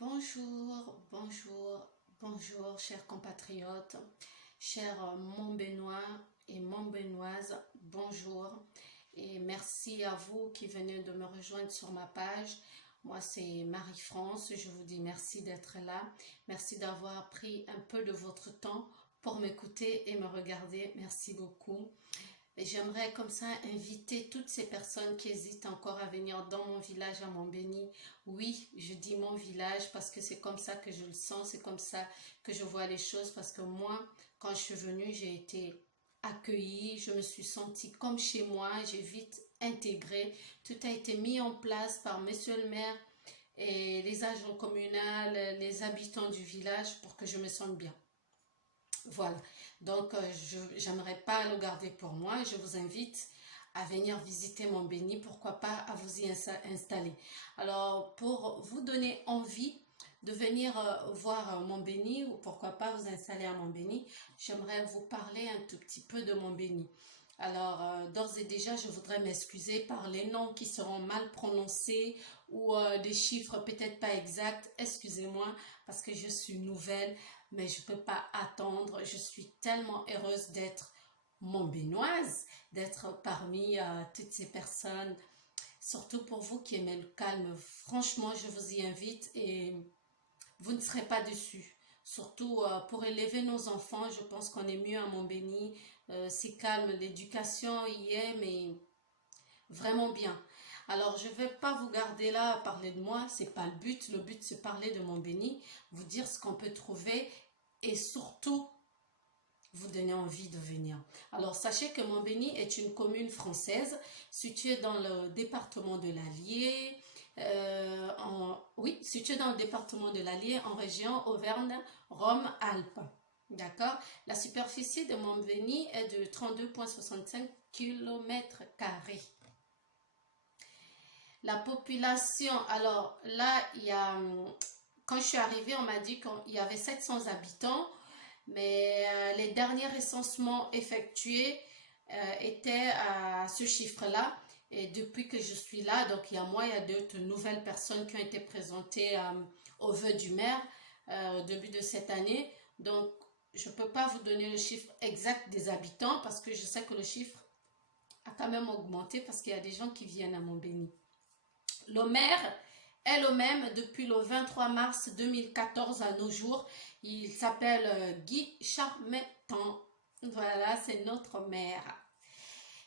Bonjour, bonjour, bonjour, chers compatriotes, chers Montbénois et Montbénoises, bonjour et merci à vous qui venez de me rejoindre sur ma page. Moi, c'est Marie-France, je vous dis merci d'être là, merci d'avoir pris un peu de votre temps pour m'écouter et me regarder, merci beaucoup. Et j'aimerais comme ça inviter toutes ces personnes qui hésitent encore à venir dans mon village à Montbéni. Oui, je dis mon village parce que c'est comme ça que je le sens, c'est comme ça que je vois les choses. Parce que moi, quand je suis venue, j'ai été accueillie, je me suis sentie comme chez moi, j'ai vite intégré. Tout a été mis en place par monsieur le maire et les agents communaux, les habitants du village pour que je me sente bien. Voilà, donc je n'aimerais pas le garder pour moi. Je vous invite à venir visiter Montbéni, pourquoi pas à vous y installer. Alors, pour vous donner envie de venir voir Montbéni ou pourquoi pas vous installer à Montbéni, j'aimerais vous parler un tout petit peu de Montbéni. Alors, d'ores et déjà, je voudrais m'excuser par les noms qui seront mal prononcés ou des chiffres peut-être pas exacts. Excusez-moi parce que je suis nouvelle, mais je ne peux pas attendre. Je suis tellement heureuse d'être montbénoise, d'être parmi toutes ces personnes. Surtout pour vous qui aimez le calme, franchement, je vous y invite et vous ne serez pas déçus. Surtout pour élever nos enfants, je pense qu'on est mieux à Montbéni. C'est calme, l'éducation y est, mais vraiment bien. Alors, je ne vais pas vous garder là à parler de moi, c'est pas le but. Le but, c'est parler de Montbéni, vous dire ce qu'on peut trouver et surtout vous donner envie de venir. Alors, sachez que Montbéni est une commune française située dans le département de l'Allier, située dans le département de l'Allier en région Auvergne-Rhône-Alpes. D'accord? La superficie de Montbéni est de 32,65 km². La population, alors là, quand je suis arrivée, on m'a dit qu'il y avait 700 habitants, mais les derniers recensements effectués étaient à ce chiffre-là. Et depuis que je suis là, donc il y a d'autres nouvelles personnes qui ont été présentées au vœu du maire au début de cette année. Donc, je ne peux pas vous donner le chiffre exact des habitants parce que je sais que le chiffre a quand même augmenté parce qu'il y a des gens qui viennent à Montbéni. Le maire est le même depuis le 23 mars 2014 à nos jours. Il s'appelle Guy Charmettan. Voilà, c'est notre maire.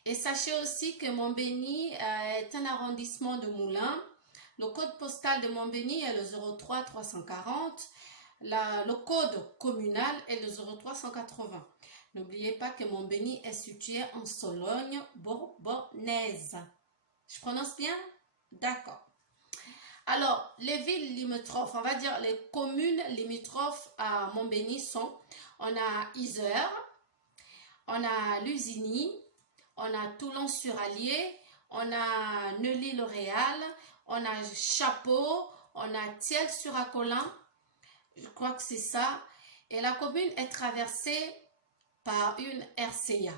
Et sachez aussi que Montbéni est un arrondissement de Moulins. Le code postal de Montbéni est le 03 340. Le code communal est le 03 180. N'oubliez pas que Montbéni est situé en Sologne bourbonnaise. Je prononce bien? D'accord. Alors, les villes limitrophes, on va dire les communes limitrophes à Montbéni sont, on a Yzeure, on a Lusigny, on a Toulon-sur-Allier, on a Neuilly-le-Réal, on a Chapeau, on a Thiel-sur-Acolin, je crois que c'est ça. Et la commune est traversée par une RCA.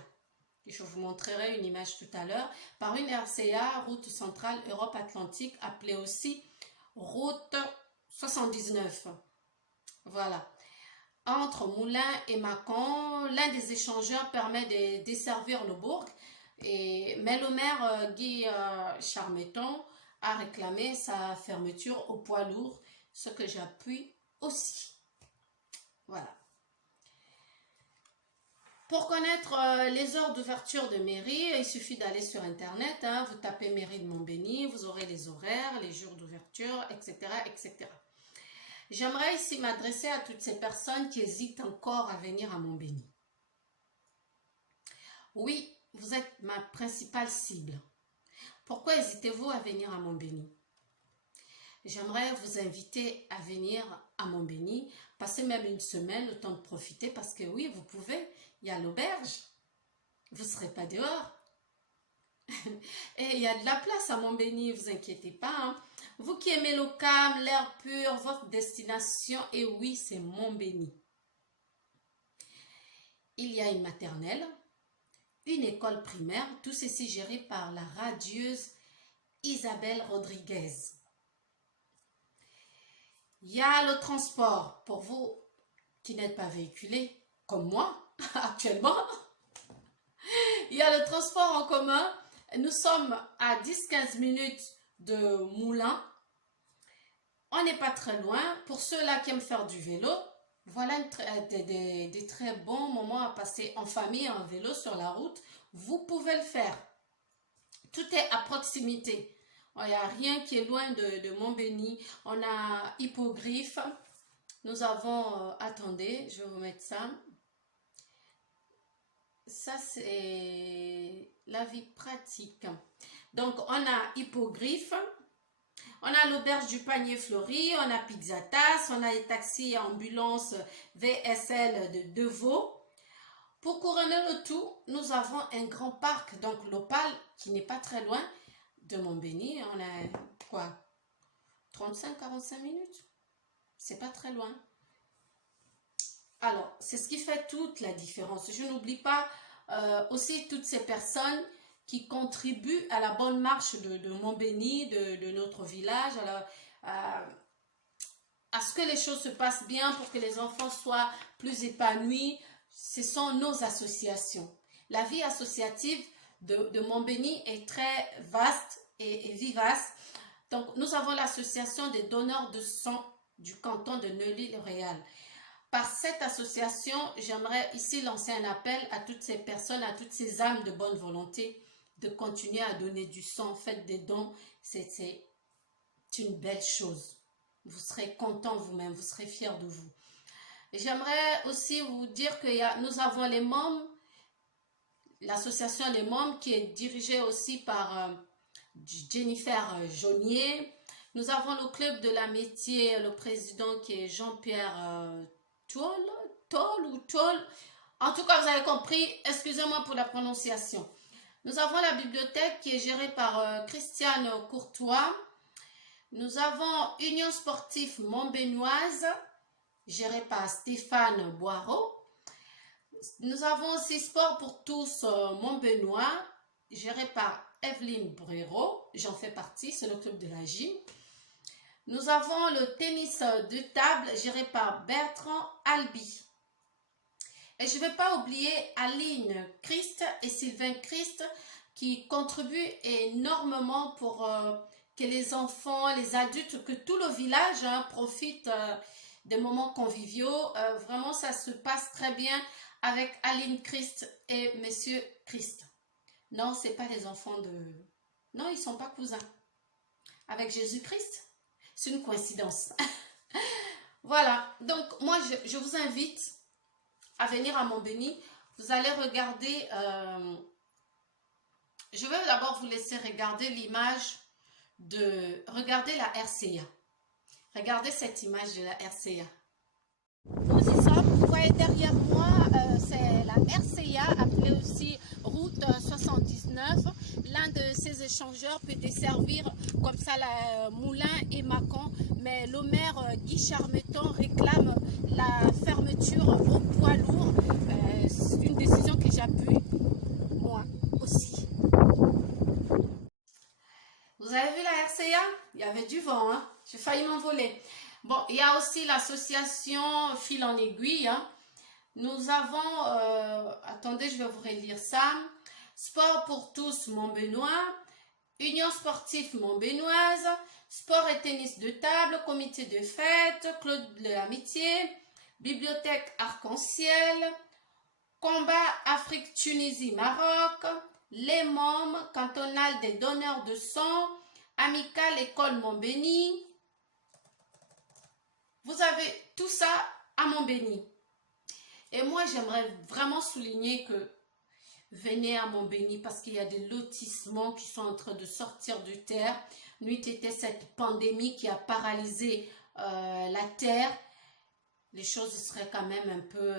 Je vous montrerai une image tout à l'heure. Par une RCA, route centrale Europe-Atlantique, appelée aussi route 79. Voilà. Entre Moulins et Mâcon, l'un des échangeurs permet de desservir le bourg. Mais le maire Guy Charmettan a réclamé sa fermeture au poids lourd, ce que j'appuie aussi. Voilà. Pour connaître les heures d'ouverture de mairie, il suffit d'aller sur internet, vous tapez mairie de Montbéni, vous aurez les horaires, les jours d'ouverture, etc., etc. J'aimerais ici m'adresser à toutes ces personnes qui hésitent encore à venir à Montbéni. Oui, vous êtes ma principale cible. Pourquoi hésitez-vous à venir à Montbéni? J'aimerais vous inviter à venir à Montbéni, passer même une semaine, le temps de profiter, parce que oui, vous pouvez, il y a l'auberge, vous ne serez pas dehors. Et il y a de la place à Montbéni, ne vous inquiétez pas. Vous qui aimez le calme, l'air pur, votre destination, et oui, c'est Montbéni. Il y a une maternelle, une école primaire, tout ceci géré par la radieuse Isabelle Rodriguez. Il y a le transport. Pour vous qui n'êtes pas véhiculés, comme moi, actuellement, il y a le transport en commun. Nous sommes à 10-15 minutes de Moulins. On n'est pas très loin. Pour ceux-là qui aiment faire du vélo, voilà des très bons moments à passer en famille, en vélo sur la route. Vous pouvez le faire. Tout est à proximité. Il n'y a rien qui est loin de Montbéni. On a Hippogriffe. Nous avons... attendez, je vais vous mettre ça. Ça, c'est la vie pratique. Donc, on a Hippogriffe. On a l'auberge du Panier Fleuri, on a Pizzatas, on a les taxis et ambulances VSL de Deveau. Pour couronner le tout, nous avons un grand parc, donc l'Opale, qui n'est pas très loin de Montbéni. On a quoi? 35-45 minutes? C'est pas très loin. Alors, c'est ce qui fait toute la différence. Je n'oublie pas aussi toutes ces personnes qui contribuent à la bonne marche de Montbéni, de notre village, à ce que les choses se passent bien pour que les enfants soient plus épanouis. Ce sont nos associations. La vie associative de Montbéni est très vaste et vivace. Donc, nous avons l'association des donneurs de sang du canton de Neuilly-le-Réal. Par cette association, j'aimerais ici lancer un appel à toutes ces personnes, à toutes ces âmes de bonne volonté, de continuer à donner du sang. Faites des dons, c'est une belle chose. Vous serez content vous-même, vous serez fiers de vous. J'aimerais aussi vous dire que nous avons les membres, l'association Les Membres qui est dirigée aussi par Jennifer Jaunier. Nous avons le club de l'amitié, le président qui est Jean-Pierre Toll. En tout cas, vous avez compris, excusez-moi pour la prononciation. Nous avons la bibliothèque qui est gérée par Christiane Courtois. Nous avons Union sportive Montbénoise, gérée par Stéphane Boireau. Nous avons aussi Sport pour tous Montbénois, géré par Evelyne Brero. J'en fais partie, c'est le club de la gym. Nous avons le tennis de table, géré par Bertrand Albi. Et je ne vais pas oublier Aline Christ et Sylvain Christ qui contribuent énormément pour que les enfants, les adultes, que tout le village profite des moments conviviaux. Vraiment, ça se passe très bien avec Aline Christ et Monsieur Christ. Non, ce n'est pas les enfants de... Non, ils ne sont pas cousins. Avec Jésus-Christ, c'est une coïncidence. Voilà, donc moi, je vous invite à venir à Montbéni. Vous allez regarder... je vais d'abord vous laisser regarder l'image de... Regardez la RCA. Regardez cette image de la RCA. Nous y sommes, vous voyez derrière moi, c'est la RCA, appelée aussi route 79. L'un de ces échangeurs peut desservir comme ça la Moulins et Mâcon, mais le maire Guy Charmeton réclame la fermeture au poids lourd. C'est une décision que j'appuie, moi aussi. Vous avez vu la RCA? Il y avait du vent, hein? J'ai failli m'envoler. Bon, il y a aussi l'association Fil en aiguille. Hein. Nous avons, attendez, je vais vous relire ça. Sport pour tous Montbénois, Union sportive Montbénoise, sport et tennis de table, comité de fête, club de l'amitié, bibliothèque arc-en-ciel, combat Afrique-Tunisie-Maroc, les membres cantonales des donneurs de sang, amicale école Montbéni. Vous avez tout ça à Montbéni. Et moi, j'aimerais vraiment souligner que venez à Montbéni parce qu'il y a des lotissements qui sont en train de sortir de terre. Nuit était cette pandémie qui a paralysé la terre. Les choses seraient quand même un peu...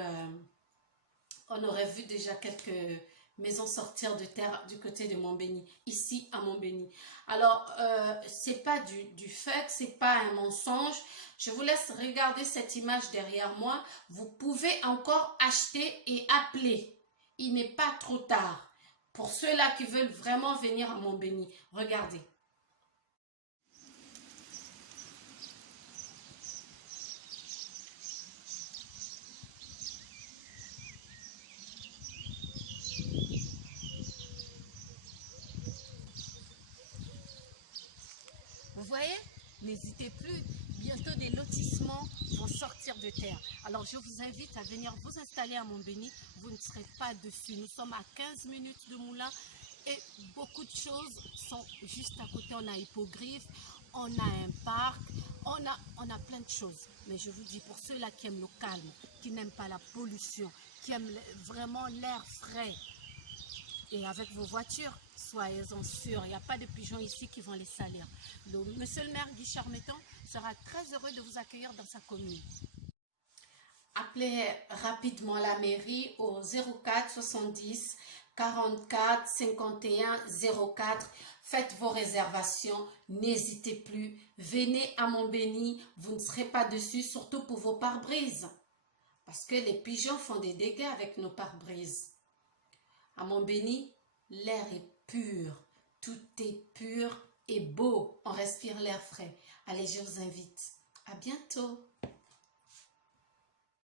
on aurait vu déjà quelques maisons sortir de terre du côté de Montbéni, ici à Montbéni. Alors, c'est pas du fake, c'est pas un mensonge. Je vous laisse regarder cette image derrière moi. Vous pouvez encore acheter et appeler. Il n'est pas trop tard. Pour ceux-là qui veulent vraiment venir à Montbéni, regardez. n'hésitez plus. Bientôt, des lotissements vont sortir de terre. Alors, je vous invite à venir vous installer à Montbéni. Vous ne serez pas dessus. Nous sommes à 15 minutes de Moulins et beaucoup de choses sont juste à côté. On a Hippogriffe, on a un parc, on a plein de choses. Mais je vous dis, pour ceux-là qui aiment le calme, qui n'aiment pas la pollution, qui aiment vraiment l'air frais, et avec vos voitures, soyez-en sûrs, il n'y a pas de pigeons ici qui vont les salir. Monsieur le maire Guy Charmeton sera très heureux de vous accueillir dans sa commune. Appelez rapidement la mairie au 04 70 44 51 04. Faites vos réservations, n'hésitez plus. Venez à Montbéni, vous ne serez pas dessus, surtout pour vos pare-brises. Parce que les pigeons font des dégâts avec nos pare-brises. À Montbéni, l'air est pur, tout est pur et beau. On respire l'air frais. Allez, je vous invite. À bientôt.